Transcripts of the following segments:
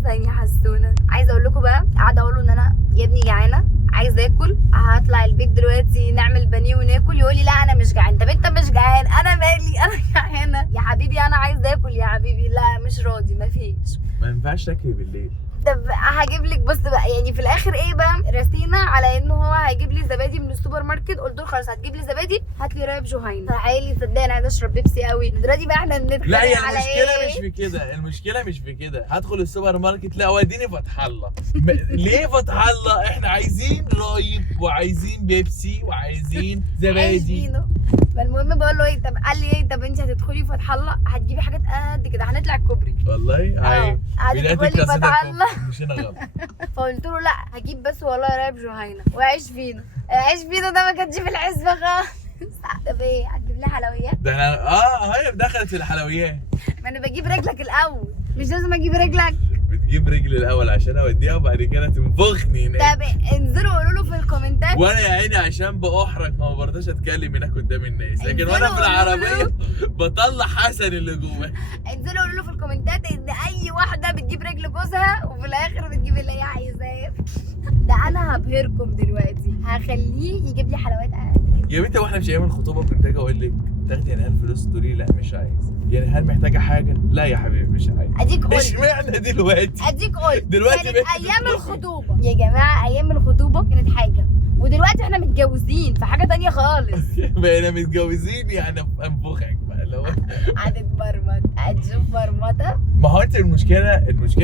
حسن يا حسونه. عايزه اقول لكم بقى، قاعده اقول له ان انا يا ابني جعانه عايزه اكل، هطلع البيت دلوقتي نعمل بانيه وناكل. يقول لي لا انا مش جعان. طب انت مش جعان؟ انا مالي، انا جعانه يا حبيبي، انا عايزه اكل يا حبيبي. لا مش راضي، مفيش. ما ينفعش تاكلي بالليل. طب هجيب لك، بص بقى يعني في الاخر ايه بقى، رسينا على انه هو هيجيب لي زبادي من السوبر ماركت. قلت له خلاص هتجيب لي زبادي، هات لي رايب جهينه. تعالي صدقني انا عايزه اشرب بيبسي قوي. دلوقتي بقى احنا بنتخانق لا هي على المشكله ايه؟ مش في كده، المشكله مش في كده. هدخل السوبر ماركت لا وديني فتح الله. ليه فتح الله؟ احنا عايزين رايب وعايزين بيبسي وعايزين زبادي. فالمهم بقول له ايه، طب قال لي ايه، طب انت هتدخلي فتح الله هتجيبي حاجات قد كده، هنطلع الكوبري. والله هاي بدايه هتدخلي فتح الله. مش انا غلط. فقلت له لا هجيب بس والله رايب جهينه وعيش فينو. عيش فينو ده ما كانش في الحسبه خالص. طب ايه، هتجيب لي حلويات؟ ده انا هي دخلت في الحلويات. ما انا بجيب رجلك الاول، مش لازم اجيب رجلك. بتجيب رجلي الاول عشان اوديها وبعد كده تنفخني هناك. طب انزلوا قولوا له في الكومنتات. وانا يا عيني عشان باحرج ما برضاش اتكلم هناك قدام الناس، لكن انزلوا وانا في قولوا العربيه بطلع حسن اللي جواه. انزلوا قولوا له في الكومنتات ان اي واحده بتجيب رجل جوزها وفي الاخر بتجيب اللي هي عايزاه. ده انا هبهركم دلوقتي، هخليه يجيب لي حلويات يا بنتي واحنا مش ايام الخطوبه كنت اجي اقول لك تاخدي يعني فلوس تقولي لا مش عايز، يعني هل محتاجه حاجه؟ لا يا حبيبي مش عايز. اديك قلت. اشمعنى دلوقتي؟ اديك قلت دلوقتي كانت بقيت ايام بتطلبي. الخطوبه يا جماعه، ايام الخطوبه كانت حاجه، ودلوقتي احنا متجوزين في حاجه تانية خالص. بقينا متجوزين يعني انفخك بقى اللي هو هتتمرمط، هتشوف مرمطه. ما هو انت المشكله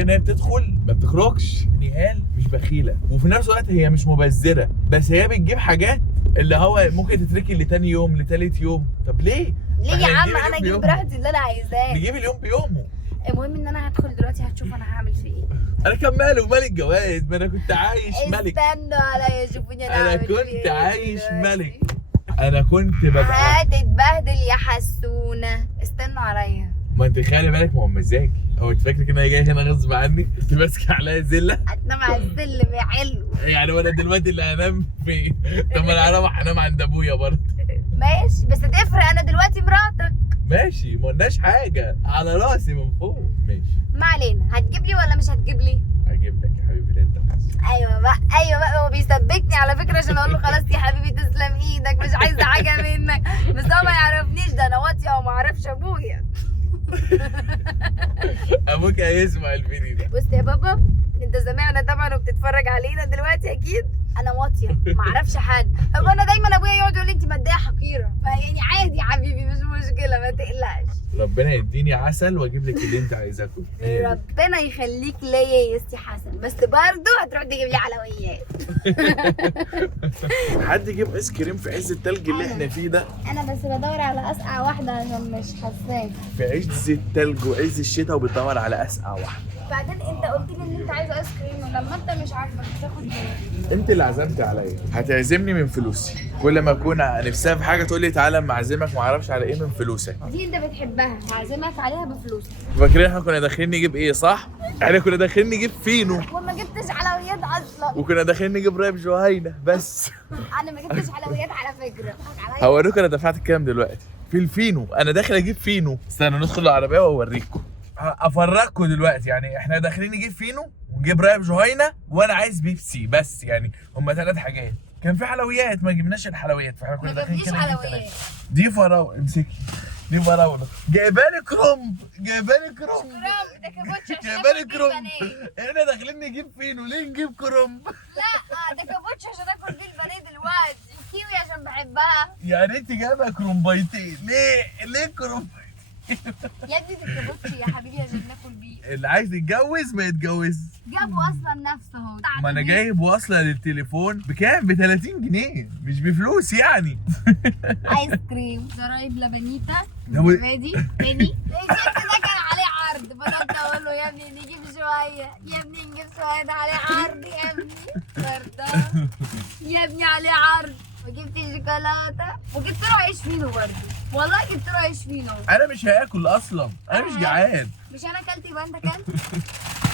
ان هي بتدخل ما بتخرجش. نهال مش بخيله وفي نفس الوقت هي مش مبذره، بس هي بتجيب حاجات اللي هو ممكن تتركي لتاني يوم لتالت يوم. طب ليه؟ ليه يا احنا عم نجيب انا اليوم اجيب بيومه. براحتي اللي انا عايزاه. نجيب اليوم بيومه. المهم ان انا هدخل دلوقتي، هتشوف انا هعمل في ايه. انا كان مالي ومال الجواز، ما انا كنت عايش ملك. استنوا عليا شوفوني انا انا هعمل في كنت ايه عايش دلوقتي. ملك. انا كنت ببقى هتتبهدل يا حسونه، استنوا عليا. ما انت خلي بالك، ما هو مزاج. هو انت فاكر ان انا جاي هنا غصب عني؟ انت ماسكه عليا زله. هتنام على السلم يا حلو. يعني وانا دلوقتي اللي هنام فين؟ طب ما انا هروح انام عند ابويا برضه. ماشي بس تفرق، انا دلوقتي مراتك. ماشي ما قلناش حاجه، على راسي من فوق. ماشي ما علينا، هتجيب لي ولا مش هتجيب لي؟ هجيب لك يا حبيبي اللي انت عايزه. ايوه بقى، ايوه بقى، هو بيثبتني على فكره عشان اقول له خلاص يا حبيبي تسلم ايدك، مش عايزه حاجه منك. بس هو ما يعرفنيش، ده انا واطيه وما اعرفش ابويا. ابوك هيسمع الفيديو ده. بص يا بابا، انت سامعنا طبعا وبتتفرج علينا دلوقتي اكيد. انا واطيه ما اعرفش حد، هو انا دايما ابويا يقعد يقول لي انت ماديه حقيره، فيعني عادي يا حبيبي مش مشكله ما تقلقش. ربنا يديني عسل واجيب لك اللي انت عايزاه كله. ربنا يخليك ليا يا سي حسن، بس برضه هتروح تجيب لي حلويات. حد يجيب ايس كريم في عز التلج اللي احنا فيه ده؟ انا بس بدور على اسقع واحده عشان مش حساس. في عز التلج وعز الشتاء وبتدور على اسقع واحده. بعدين انت قلت لي ان انت عايز ايس كريم، ولما انت مش عاجبك تاخد ايه؟ انت اللي عزمت عليا، هتعزمني من فلوسي. كل ما اكون نفسها في حاجه تقول لي تعالى اما اعزمك ما اعرفش على ايه من فلوسك. دي انت بتحبها، هعزمك عليها بفلوسك. فاكرين احنا كنا داخلين نجيب ايه صح؟ احنا كنا داخلين نجيب فينو وما جبتش حلويات اصلا. وكنا داخلين نجيب رايب جهينه بس. انا ما جبتش حلويات على فكره. هوريكم انا دفعت كام دلوقتي في الفينو. انا داخل اجيب فينو. استنوا ندخل العربيه واوريكم. افرجكم دلوقتي. يعني احنا داخلين نجيب فينو ونجيب رايب جهينه وانا عايز بيبسي بس. يعني هم 3 حاجات. كان في حلويات ما جبناش الحلويات فاحنا كنا داخلين كده نجيب 3. دي فراوله، امسكي. دي فراوله جايبالي كرومب، جايبالي كرومب، ده كابوتشا. جايبالي كرومب. احنا داخلين نجيب فينو ليه نجيب كرومب؟ لا ده كابوتشا عشان اكل بيه البانيه دلوقتي، كيوي عشان بحبها. يعني انت جايبه كرومبايتين ليه كرومبايتين؟ يا ابني ده كابوتشا يا حبيبي عشان ناكل بيه. اللي عايز يتجوز ما يتجوز. جابوا اصلا نفسه اهو. ما انا جايب واصله للتليفون بكام؟ ب 30 جنيه مش بفلوس يعني. ايس كريم، زرايب لبنيتا، ده و- زبادي، بني. الشيبس ده كان عليه عرض، فضلت اقول له يا ابني نجيب شويه، يا ابني نجيب شويه ده عليه عرض يا ابني. برضه يا ابني عليه عرض. وجبت شوكولاته وجبت له عيش فينو برضه، والله جبت له عيش فينو. انا مش هاكل اصلا، انا مش جعان. مش انا اكلت يبقى انت اكلت.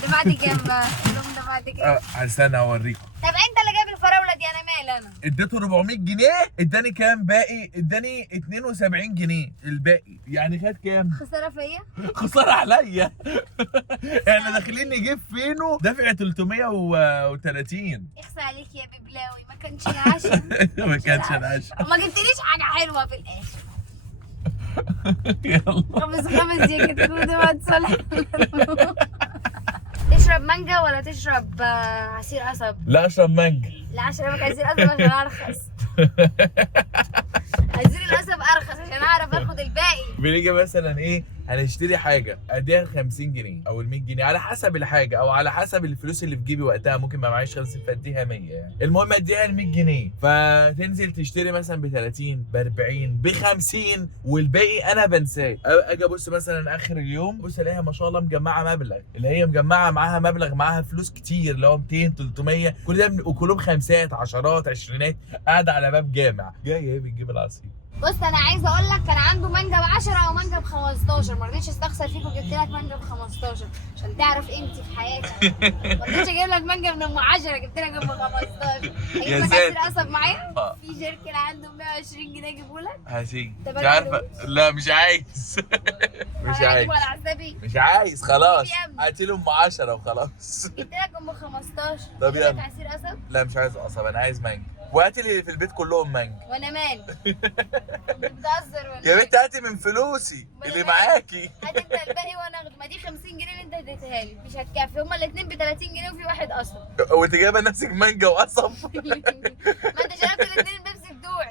دفعت كام بقى؟ قول لهم دفعت كام؟ استنى اوريكم. طب انت اللي جايب الفراوله دي، انا مالي انا؟ اديته 400 جنيه، اداني كام باقي؟ اداني 72 جنيه الباقي، يعني خد كام؟ خساره فيا؟ خساره عليا. احنا داخلين نجيب فينو دافع 330. اخسى عليك يا ببلاوي، ما كانش العشاء. ما كانش العشاء. ما جبتليش حاجه حلوه في الاخر. يلا خمس يا كتكوت ما تصلح. تشرب مانجا ولا تشرب عصير قصب؟ لا اشرب مانجا. لا اشربك عصير قصب عشان ارخص. عصير القصب ارخص عشان اعرف اخد الباقي. بنيجي مثلا ايه، هنشتري حاجه اديها 50 جنيه او ال 100 جنيه على حسب الحاجه او على حسب الفلوس اللي في جيبي وقتها، ممكن ما معيش 50 فاديها 100 يعني. المهم اديها ال 100 جنيه، فتنزل تشتري مثلا ب 30 ب 40 ب 50 والباقي انا بنساه. اجي ابص مثلا اخر اليوم، بص الاقيها ما شاء الله مجمعه مبلغ، اللي هي مجمعه معاها مبلغ، معاها فلوس كتير اللي هو 200 300 كل ده، وكلهم خمسات عشرات عشرينات، قاعده على باب جامع جايه اهي بتجيب العصير. بص انا عايزه اقول لك كان عنده مانجا ب 10 او مانجا ب 15، ما رضيتش استخسر فيك وجبت لك مانجا ب 15 عشان تعرف قيمتي في حياتك. ما رضيتش اجيب لك مانجا من ام 10، جبت لك ام 15. اجيب لك عصير قصب معايا؟ في جيركن عنده 120 جنيه اجيبه لك؟ هسيب. طب مش عارفه، لا مش عايز. مش عايز ولا حسابي؟ مش عايز خلاص، يا ابني. هاتي له ام 10 وخلاص. جبت لك ام 15. طب اجيب لك يلا. عصير قصب؟ لا مش عايز قصب، انا عايز مانجا، وهاتي لي في البيت كلهم مانجا. وانا مالي؟ بتهزر ولا يا إيه؟ بنت هاتي من فلوسي اللي معاكي. هات انت الباقي وانا اخد. ما دي 50 جنيه اللي انت اديتها لي مش هتكفي، هما الاثنين ب 30 جنيه وفي واحد اصلا. وانت جايبه نفسك مانجا وقصب. ما انت شربت الاثنين بيبسي بدوعي.